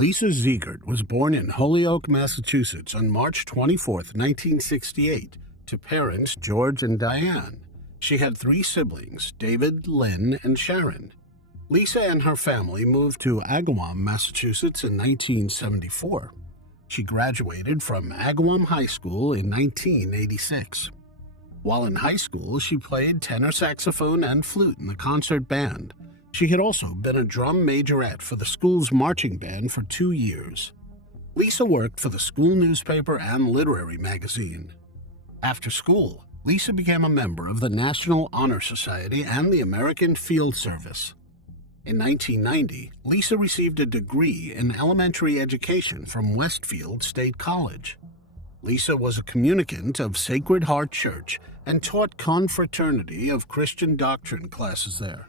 Lisa Ziegert was born in Holyoke, Massachusetts on March 24, 1968, to parents George and Diane. She had 3 siblings, David, Lynn, and Sharon. Lisa and her family moved to Agawam, Massachusetts in 1974. She graduated from Agawam High School in 1986. While in high school, she played tenor saxophone and flute in the concert band. She had also been a drum majorette for the school's marching band for 2 years. Lisa worked for the school newspaper and literary magazine. After school, Lisa became a member of the National Honor Society and the American Field Service. In 1990, Lisa received a degree in elementary education from Westfield State College. Lisa was a communicant of Sacred Heart Church and taught confraternity of Christian doctrine classes there.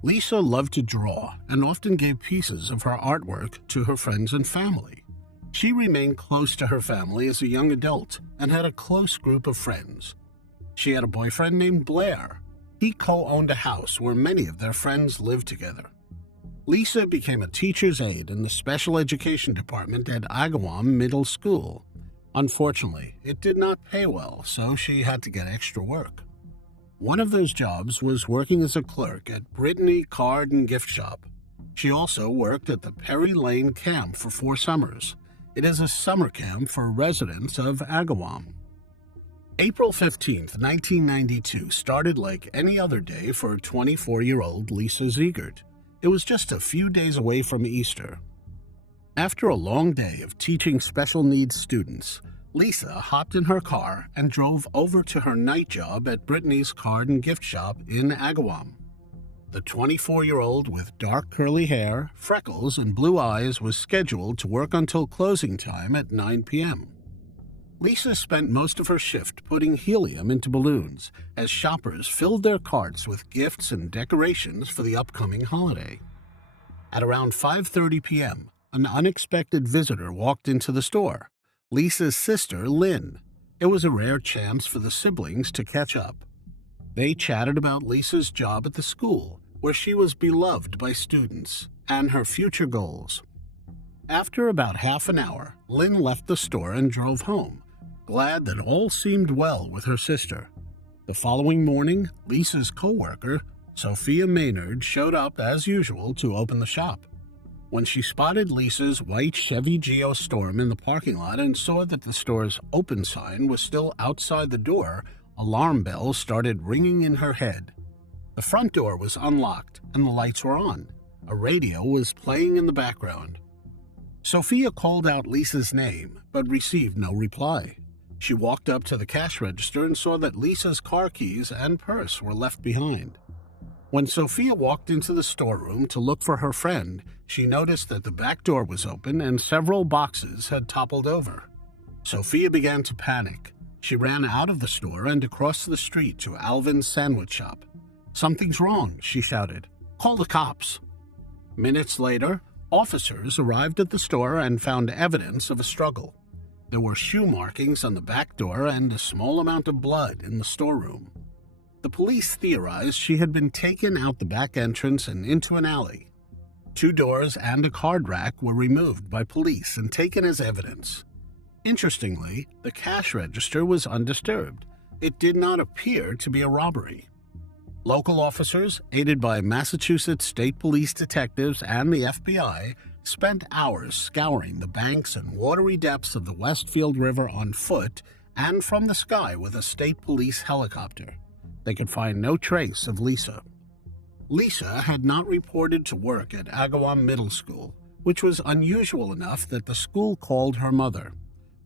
Lisa loved to draw and often gave pieces of her artwork to her friends and family. She remained close to her family as a young adult and had a close group of friends. She had a boyfriend named Blair. He co-owned a house where many of their friends lived together. Lisa became a teacher's aide in the special education department at Agawam Middle School. Unfortunately, it did not pay well, so she had to get extra work. One of those jobs was working as a clerk at Brittany Card and Gift Shop. She also worked at the Perry Lane Camp for 4 summers. It is a summer camp for residents of Agawam. April 15, 1992 started like any other day for 24-year-old Lisa Ziegert. It was just a few days away from Easter. After a long day of teaching special needs students, Lisa hopped in her car and drove over to her night job at Brittany's Card and Gift Shop in Agawam. The 24-year-old with dark curly hair, freckles, and blue eyes was scheduled to work until closing time at 9 p.m. Lisa spent most of her shift putting helium into balloons as shoppers filled their carts with gifts and decorations for the upcoming holiday. At around 5:30 p.m., an unexpected visitor walked into the store, Lisa's sister, Lynn. It was a rare chance for the siblings to catch up. They chatted about Lisa's job at the school, where she was beloved by students, and her future goals. After about half an hour, Lynn left the store and drove home, glad that all seemed well with her sister. The following morning, Lisa's co-worker, Sophia Maynard, showed up as usual to open the shop. When she spotted Lisa's white Chevy Geostorm in the parking lot and saw that the store's open sign was still outside the door, alarm bells started ringing in her head. The front door was unlocked and the lights were on. A radio was playing in the background. Sophia called out Lisa's name, but received no reply. She walked up to the cash register and saw that Lisa's car keys and purse were left behind. When Sophia walked into the storeroom to look for her friend, she noticed that the back door was open and several boxes had toppled over. Sophia began to panic. She ran out of the store and across the street to Alvin's sandwich shop. "Something's wrong," she shouted. "Call the cops." Minutes later, officers arrived at the store and found evidence of a struggle. There were shoe markings on the back door and a small amount of blood in the storeroom. The police theorized she had been taken out the back entrance and into an alley. 2 doors and a card rack were removed by police and taken as evidence. Interestingly, the cash register was undisturbed. It did not appear to be a robbery. Local officers, aided by Massachusetts State Police detectives and the FBI, spent hours scouring the banks and watery depths of the Westfield River on foot and from the sky with a state police helicopter. They could find no trace of Lisa. Lisa had not reported to work at Agawam Middle School, which was unusual enough that the school called her mother.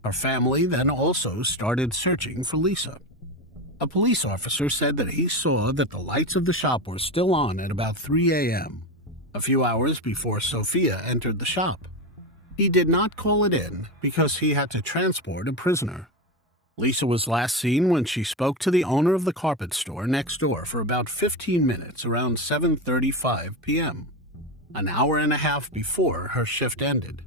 Her family then also started searching for Lisa. A police officer said that he saw that the lights of the shop were still on at about 3 a.m., a few hours before Sophia entered the shop. He did not call it in because he had to transport a prisoner. Lisa was last seen when she spoke to the owner of the carpet store next door for about 15 minutes around 7:35 p.m., an hour and a half before her shift ended.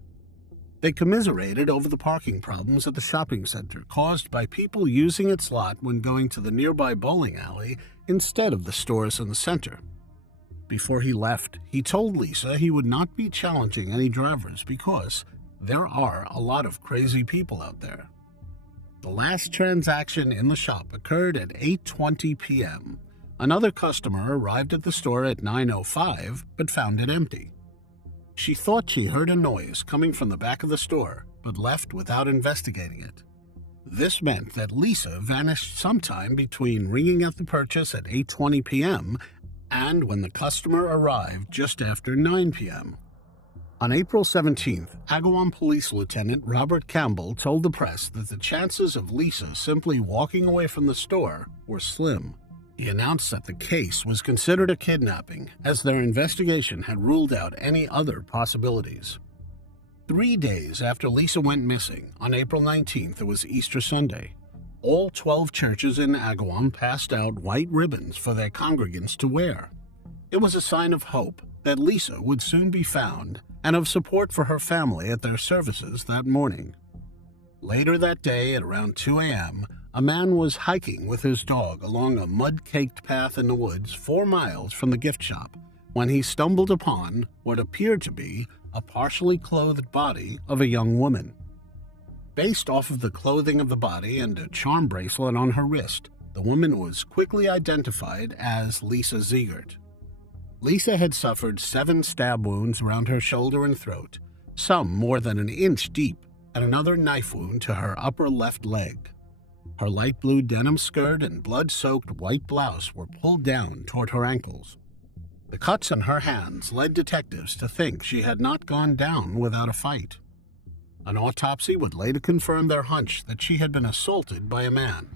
They commiserated over the parking problems at the shopping center caused by people using its lot when going to the nearby bowling alley instead of the stores in the center. Before he left, he told Lisa he would not be challenging any drivers because there are a lot of crazy people out there. The last transaction in the shop occurred at 8:20 p.m. Another customer arrived at the store at 9:05 but found it empty. She thought she heard a noise coming from the back of the store but left without investigating it. This meant that Lisa vanished sometime between ringing at the purchase at 8:20 p.m. and when the customer arrived just after 9 p.m. On April 17th, Agawam Police Lieutenant Robert Campbell told the press that the chances of Lisa simply walking away from the store were slim. He announced that the case was considered a kidnapping, as their investigation had ruled out any other possibilities. 3 days after Lisa went missing, on April 19th, it was Easter Sunday. All 12 churches in Agawam passed out white ribbons for their congregants to wear. It was a sign of hope that Lisa would soon be found and of support for her family at their services that morning. Later that day at around 2 a.m., a man was hiking with his dog along a mud-caked path in the woods 4 miles from the gift shop when he stumbled upon what appeared to be a partially clothed body of a young woman. Based off of the clothing of the body and a charm bracelet on her wrist, the woman was quickly identified as Lisa Ziegert. Lisa had suffered 7 stab wounds around her shoulder and throat, some more than an inch deep, and another knife wound to her upper left leg. Her light blue denim skirt and blood-soaked white blouse were pulled down toward her ankles. The cuts on her hands led detectives to think she had not gone down without a fight. An autopsy would later confirm their hunch that she had been assaulted by a man.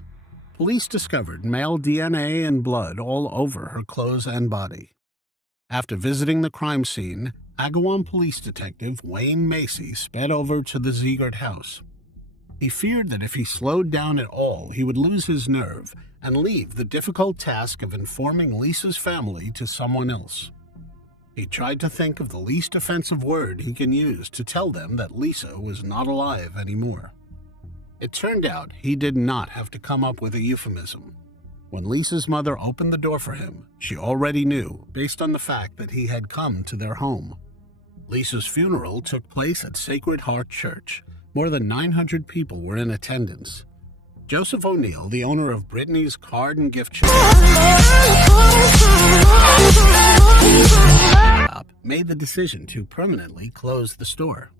Police discovered male DNA and blood all over her clothes and body. After visiting the crime scene, Agawam Police Detective Wayne Macy sped over to the Ziegert house. He feared that if he slowed down at all, he would lose his nerve and leave the difficult task of informing Lisa's family to someone else. He tried to think of the least offensive word he can use to tell them that Lisa was not alive anymore. It turned out he did not have to come up with a euphemism. When Lisa's mother opened the door for him, she already knew, based on the fact that he had come to their home. Lisa's funeral took place at Sacred Heart Church. More than 900 people were in attendance. Joseph O'Neill, the owner of Brittany's Card and Gift Shop, made the decision to permanently close the store.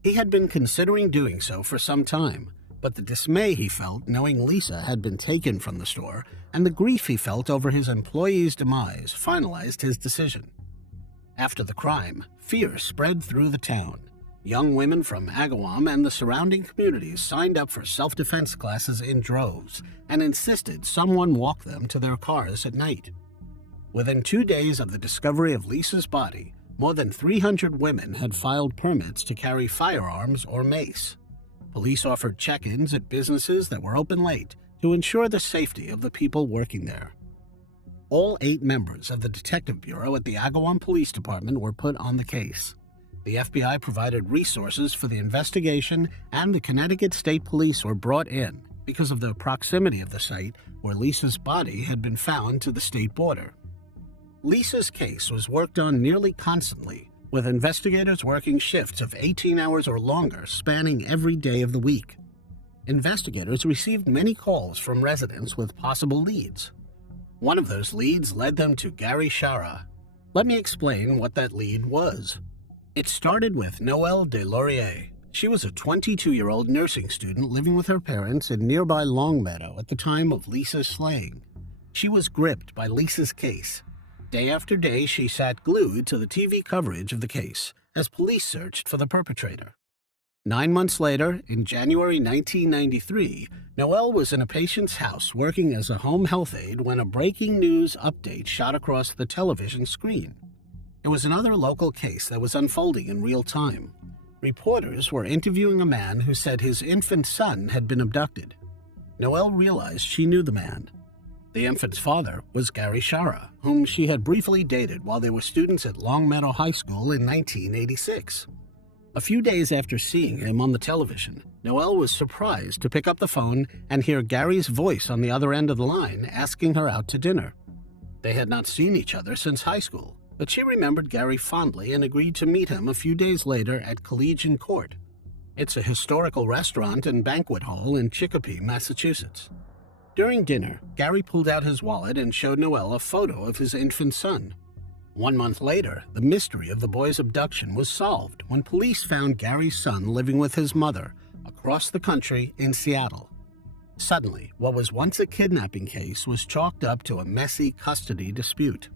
He had been considering doing so for some time, but the dismay he felt knowing Lisa had been taken from the store and the grief he felt over his employee's demise finalized his decision. After the crime, fear spread through the town. Young women from Agawam and the surrounding communities signed up for self-defense classes in droves and insisted someone walk them to their cars at night. Within 2 days of the discovery of Lisa's body, more than 300 women had filed permits to carry firearms or mace. Police offered check-ins at businesses that were open late to ensure the safety of the people working there. All 8 members of the Detective Bureau at the Agawam Police Department were put on the case. The FBI provided resources for the investigation, and the Connecticut State Police were brought in because of the proximity of the site where Lisa's body had been found to the state border. Lisa's case was worked on nearly constantly, with investigators working shifts of 18 hours or longer spanning every day of the week. Investigators received many calls from residents with possible leads. One of those leads led them to Gary Shara. Let me explain what that lead was. It started with Noelle Deslauriers. She was a 22-year-old nursing student living with her parents in nearby Longmeadow at the time of Lisa's slaying. She was gripped by Lisa's case. Day after day, she sat glued to the TV coverage of the case as police searched for the perpetrator. 9 months later, in January 1993, Noelle was in a patient's house working as a home health aide when a breaking news update shot across the television screen. It was another local case that was unfolding in real time. Reporters were interviewing a man who said his infant son had been abducted. Noelle realized she knew the man. The infant's father was Gary Shara, whom she had briefly dated while they were students at Longmeadow High School in 1986. A few days after seeing him on the television, Noelle was surprised to pick up the phone and hear Gary's voice on the other end of the line asking her out to dinner. They had not seen each other since high school, but she remembered Gary fondly and agreed to meet him a few days later at Collegian Court. It's a historical restaurant and banquet hall in Chicopee, Massachusetts. During dinner, Gary pulled out his wallet and showed Noelle a photo of his infant son. 1 month later, the mystery of the boy's abduction was solved when police found Gary's son living with his mother across the country in Seattle. Suddenly, what was once a kidnapping case was chalked up to a messy custody dispute.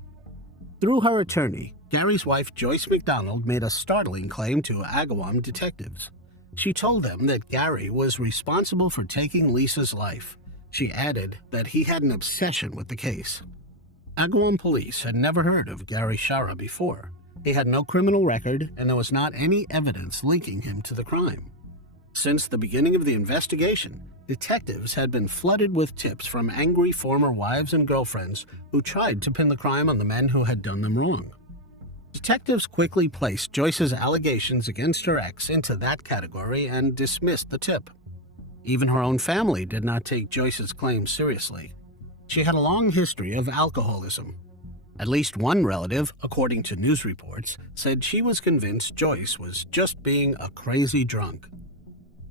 Through her attorney, Gary's wife Joyce McDonald made a startling claim to Agawam detectives. She told them that Gary was responsible for taking Lisa's life. She added that he had an obsession with the case. Agawam police had never heard of Gary Shara before. He had no criminal record, and there was not any evidence linking him to the crime. Since the beginning of the investigation, detectives had been flooded with tips from angry former wives and girlfriends who tried to pin the crime on the men who had done them wrong. Detectives quickly placed Joyce's allegations against her ex into that category and dismissed the tip. Even her own family did not take Joyce's claims seriously. She had a long history of alcoholism. At least one relative, according to news reports, said she was convinced Joyce was just being a crazy drunk.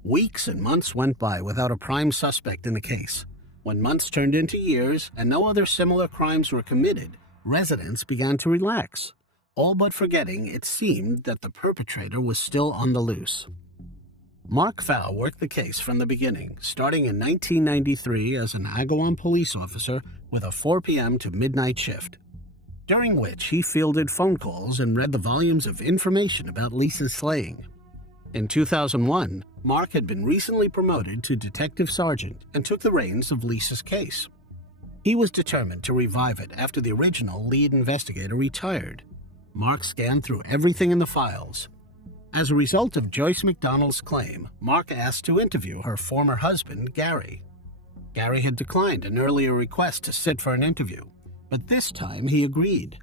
Weeks and months went by without a prime suspect in the case. When months turned into years and no other similar crimes were committed, residents began to relax, all but forgetting it seemed that the perpetrator was still on the loose. Mark Fow worked the case from the beginning, starting in 1993 as an Agawam police officer with a 4 p.m. to midnight shift, during which he fielded phone calls and read the volumes of information about Lisa's slaying. In 2001, Mark had been recently promoted to detective sergeant and took the reins of Lisa's case. He was determined to revive it after the original lead investigator retired. Mark scanned through everything in the files. As a result of Joyce McDonald's claim, Mark asked to interview her former husband, Gary. Gary had declined an earlier request to sit for an interview, but this time he agreed.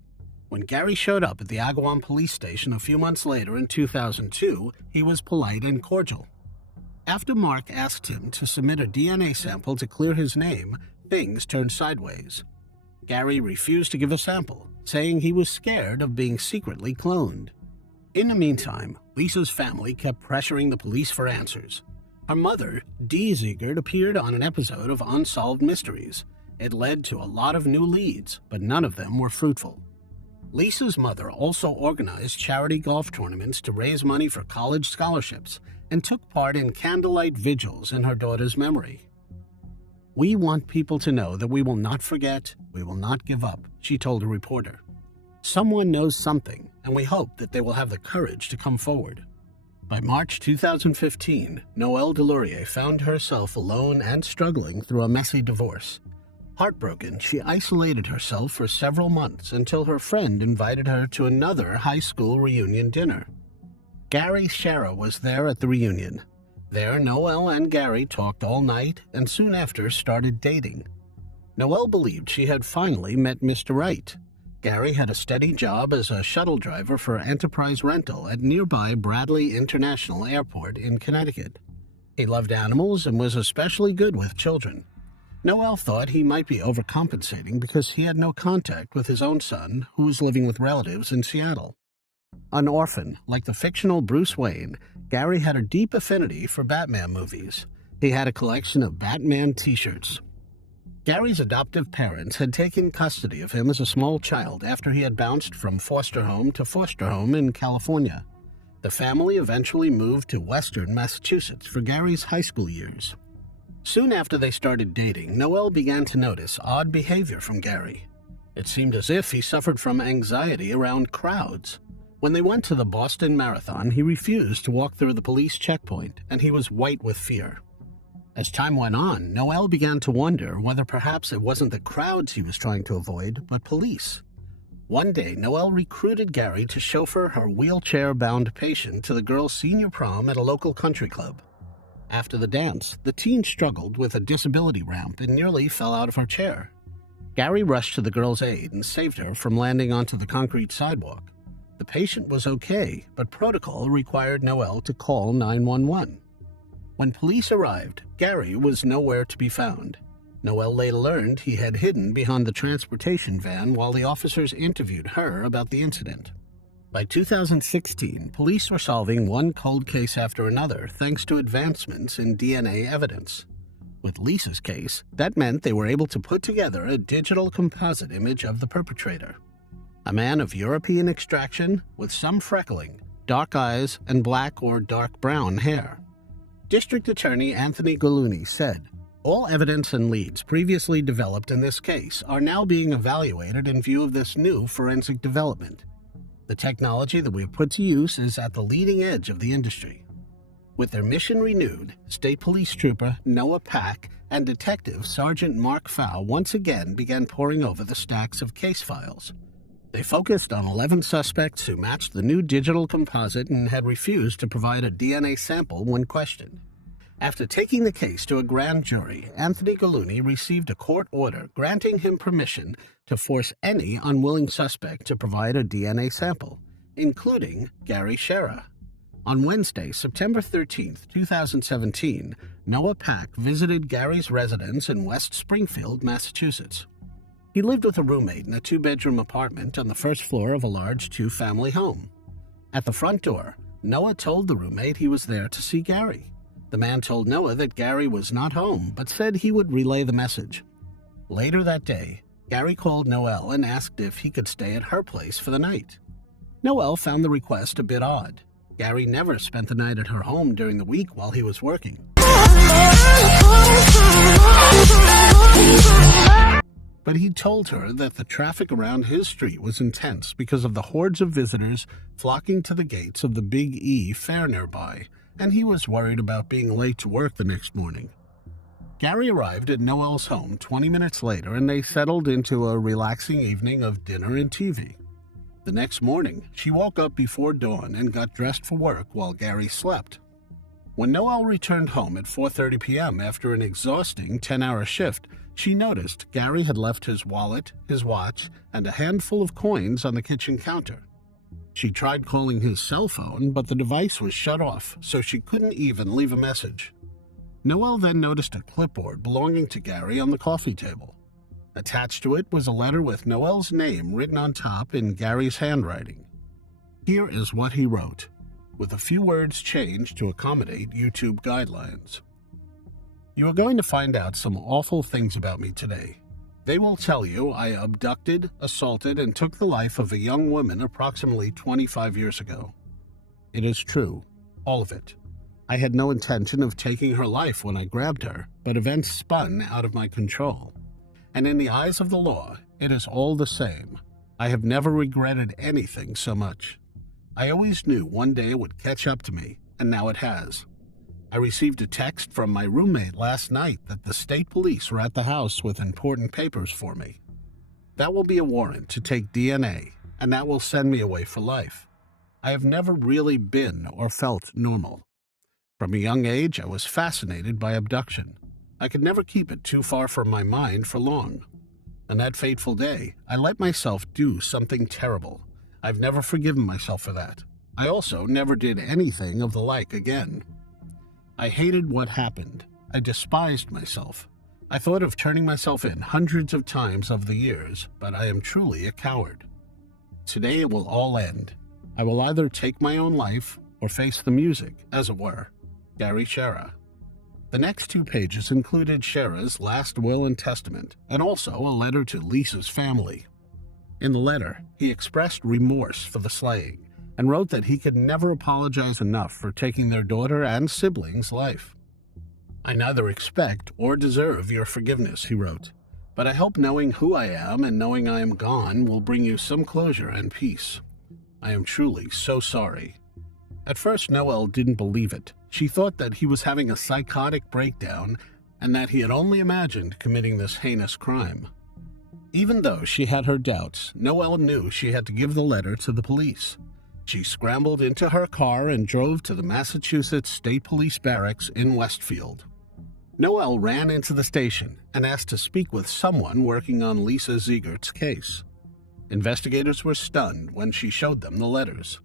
When Gary showed up at the Agawam police station a few months later in 2002, he was polite and cordial. After Mark asked him to submit a DNA sample to clear his name, things turned sideways. Gary refused to give a sample, saying he was scared of being secretly cloned. In the meantime, Lisa's family kept pressuring the police for answers. Her mother, Dee Ziegert, appeared on an episode of Unsolved Mysteries. It led to a lot of new leads, but none of them were fruitful. Lisa's mother also organized charity golf tournaments to raise money for college scholarships and took part in candlelight vigils in her daughter's memory. "We want people to know that we will not forget, we will not give up," she told a reporter. "Someone knows something, and we hope that they will have the courage to come forward." By March 2015, Noelle Delurier found herself alone and struggling through a messy divorce. Heartbroken, she isolated herself for several months until her friend invited her to another high school reunion dinner. Gary Shara was there at the reunion. There, Noelle and Gary talked all night and soon after started dating. Noelle believed she had finally met Mr. Right. Gary had a steady job as a shuttle driver for Enterprise Rental at nearby Bradley International Airport in Connecticut. He loved animals and was especially good with children. Noelle thought he might be overcompensating because he had no contact with his own son, who was living with relatives in Seattle. An orphan, like the fictional Bruce Wayne, Gary had a deep affinity for Batman movies. He had a collection of Batman t-shirts. Gary's adoptive parents had taken custody of him as a small child after he had bounced from foster home to foster home in California. The family eventually moved to Western Massachusetts for Gary's high school years. Soon after they started dating, Noelle began to notice odd behavior from Gary. It seemed as if he suffered from anxiety around crowds. When they went to the Boston Marathon, he refused to walk through the police checkpoint, and he was white with fear. As time went on, Noelle began to wonder whether perhaps it wasn't the crowds he was trying to avoid, but police. One day, Noelle recruited Gary to chauffeur her wheelchair-bound patient to the girls' senior prom at a local country club. After the dance, the teen struggled with a disability ramp and nearly fell out of her chair. Gary rushed to the girl's aid and saved her from landing onto the concrete sidewalk. The patient was okay, but protocol required Noelle to call 911. When police arrived, Gary was nowhere to be found. Noel later learned he had hidden behind the transportation van while the officers interviewed her about the incident. By 2016, police were solving one cold case after another thanks to advancements in DNA evidence. With Lisa's case, that meant they were able to put together a digital composite image of the perpetrator. A man of European extraction with some freckling, dark eyes, and black or dark brown hair. District Attorney Anthony Gallooni said, "All evidence and leads previously developed in this case are now being evaluated in view of this new forensic development. The technology that we've put to use is at the leading edge of the industry." With their mission renewed, State Police Trooper Noah Pack and Detective Sergeant Mark Fow once again began poring over the stacks of case files. They focused on 11 suspects who matched the new digital composite and had refused to provide a DNA sample when questioned. After taking the case to a grand jury, Anthony Gallooni received a court order granting him permission to force any unwilling suspect to provide a DNA sample, including Gary Shera. On Wednesday, September 13, 2017, Noah Pack visited Gary's residence in West Springfield, Massachusetts. He lived with a roommate in a two-bedroom apartment on the first floor of a large two-family home. At the front door, Noah told the roommate he was there to see Gary. The man told Noah that Gary was not home, but said he would relay the message. Later that day, Gary called Noelle and asked if he could stay at her place for the night. Noelle found the request a bit odd. Gary never spent the night at her home during the week while he was working. But he told her that the traffic around his street was intense because of the hordes of visitors flocking to the gates of the Big E fair nearby, and he was worried about being late to work the next morning. Gary arrived at Noelle's home 20 minutes later, and they settled into a relaxing evening of dinner and TV. The next morning, she woke up before dawn and got dressed for work while Gary slept. When Noelle returned home at 4:30 p.m. after an exhausting 10-hour shift, she noticed Gary had left his wallet, his watch, and a handful of coins on the kitchen counter. She tried calling his cell phone, but the device was shut off, so she couldn't even leave a message. Noelle then noticed a clipboard belonging to Gary on the coffee table. Attached to it was a letter with Noelle's name written on top in Gary's handwriting. Here is what he wrote, with a few words changed to accommodate YouTube guidelines. "You are going to find out some awful things about me today. They will tell you I abducted, assaulted, and took the life of a young woman approximately 25 years ago. It is true, all of it. I had no intention of taking her life when I grabbed her, but events spun out of my control. And in the eyes of the law, it is all the same. I have never regretted anything so much. I always knew one day it would catch up to me, and now it has. I received a text from my roommate last night that the state police were at the house with important papers for me. That will be a warrant to take DNA, and that will send me away for life. I have never really been or felt normal. From a young age, I was fascinated by abduction. I could never keep it too far from my mind for long. On that fateful day, I let myself do something terrible. I've never forgiven myself for that. I also never did anything of the like again. I hated what happened. I despised myself. I thought of turning myself in hundreds of times over the years, but I am truly a coward. Today it will all end. I will either take my own life or face the music, as it were. Gary Shera." The next 2 pages included Shera's last will and testament, and also a letter to Lisa's family. In the letter, he expressed remorse for the slaying, and wrote that he could never apologize enough for taking their daughter and siblings' life. "I neither expect or deserve your forgiveness," he wrote, "but I hope knowing who I am and knowing I am gone will bring you some closure and peace. I am truly so sorry." At first, Noelle didn't believe it. She thought that he was having a psychotic breakdown and that he had only imagined committing this heinous crime. Even though she had her doubts, Noelle knew she had to give the letter to the police. She scrambled into her car and drove to the Massachusetts State Police Barracks in Westfield. Noelle ran into the station and asked to speak with someone working on Lisa Ziegert's case. Investigators were stunned when she showed them the letters.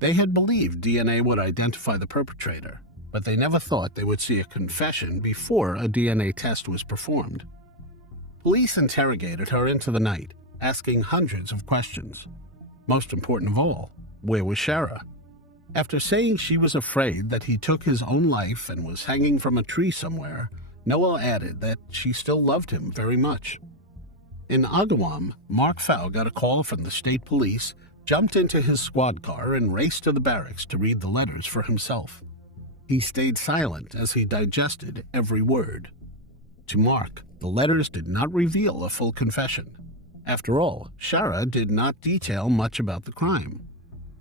They had believed DNA would identify the perpetrator, but they never thought they would see a confession before a DNA test was performed. Police interrogated her into the night, asking hundreds of questions. Most important of all, where was Shara? After saying she was afraid that he took his own life and was hanging from a tree somewhere, Noel added that she still loved him very much. In Agawam, Mark Fow got a call from the state police, jumped into his squad car, and raced to the barracks to read the letters for himself. He stayed silent as he digested every word. To Mark, the letters did not reveal a full confession. After all, Shara did not detail much about the crime.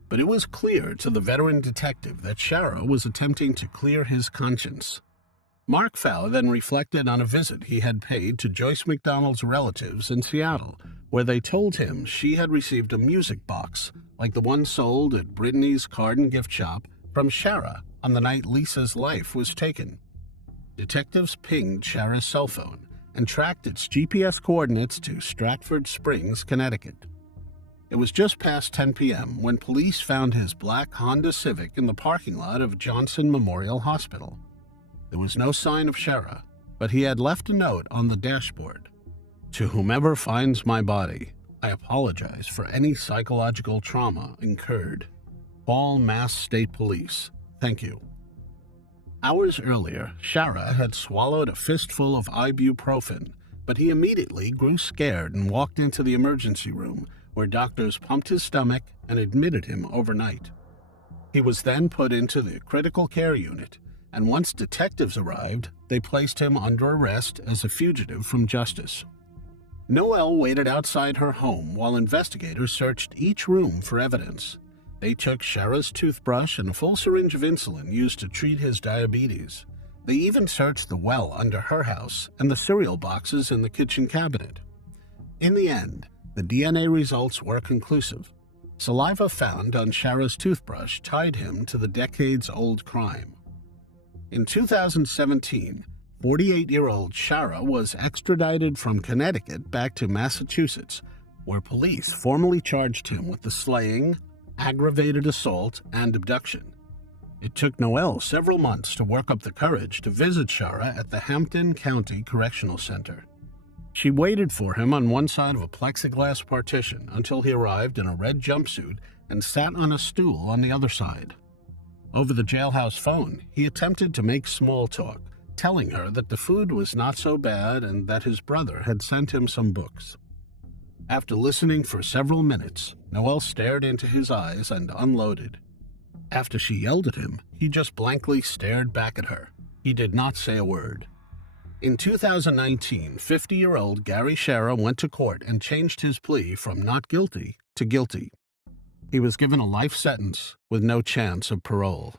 But it was clear to the veteran detective that Shara was attempting to clear his conscience. Mark Fow then reflected on a visit he had paid to Joyce McDonald's relatives in Seattle, where they told him she had received a music box, like the one sold at Brittany's card and gift shop, from Shara on the night Lisa's life was taken. Detectives pinged Shara's cell phone and tracked its GPS coordinates to Stratford Springs, Connecticut. It was just past 10 p.m. when police found his black Honda Civic in the parking lot of Johnson Memorial Hospital. There was no sign of Shara, but he had left a note on the dashboard. To whomever finds my body, I apologize for any psychological trauma incurred. Paul, Mass State Police. Thank you. Hours earlier, Shara had swallowed a fistful of ibuprofen, but he immediately grew scared and walked into the emergency room, where doctors pumped his stomach and admitted him overnight. He was then put into the critical care unit, and once detectives arrived, they placed him under arrest as a fugitive from justice. Noel waited outside her home while investigators searched each room for evidence. They took Shara's toothbrush and a full syringe of insulin used to treat his diabetes. They even searched the well under her house and the cereal boxes in the kitchen cabinet. In the end, the DNA results were conclusive. Saliva found on Shara's toothbrush tied him to the decades-old crime. In 2017, 48-year-old Shara was extradited from Connecticut back to Massachusetts, where police formally charged him with the slaying, aggravated assault, and abduction. It took Noel several months to work up the courage to visit Shara at the Hampton County Correctional Center. She waited for him on one side of a plexiglass partition until he arrived in a red jumpsuit and sat on a stool on the other side. Over the jailhouse phone, he attempted to make small talk, telling her that the food was not so bad and that his brother had sent him some books. After listening for several minutes, Noel stared into his eyes and unloaded. After she yelled at him, he just blankly stared back at her. He did not say a word. In 2019, 50-year-old Gary Shara went to court and changed his plea from not guilty to guilty. He was given a life sentence with no chance of parole.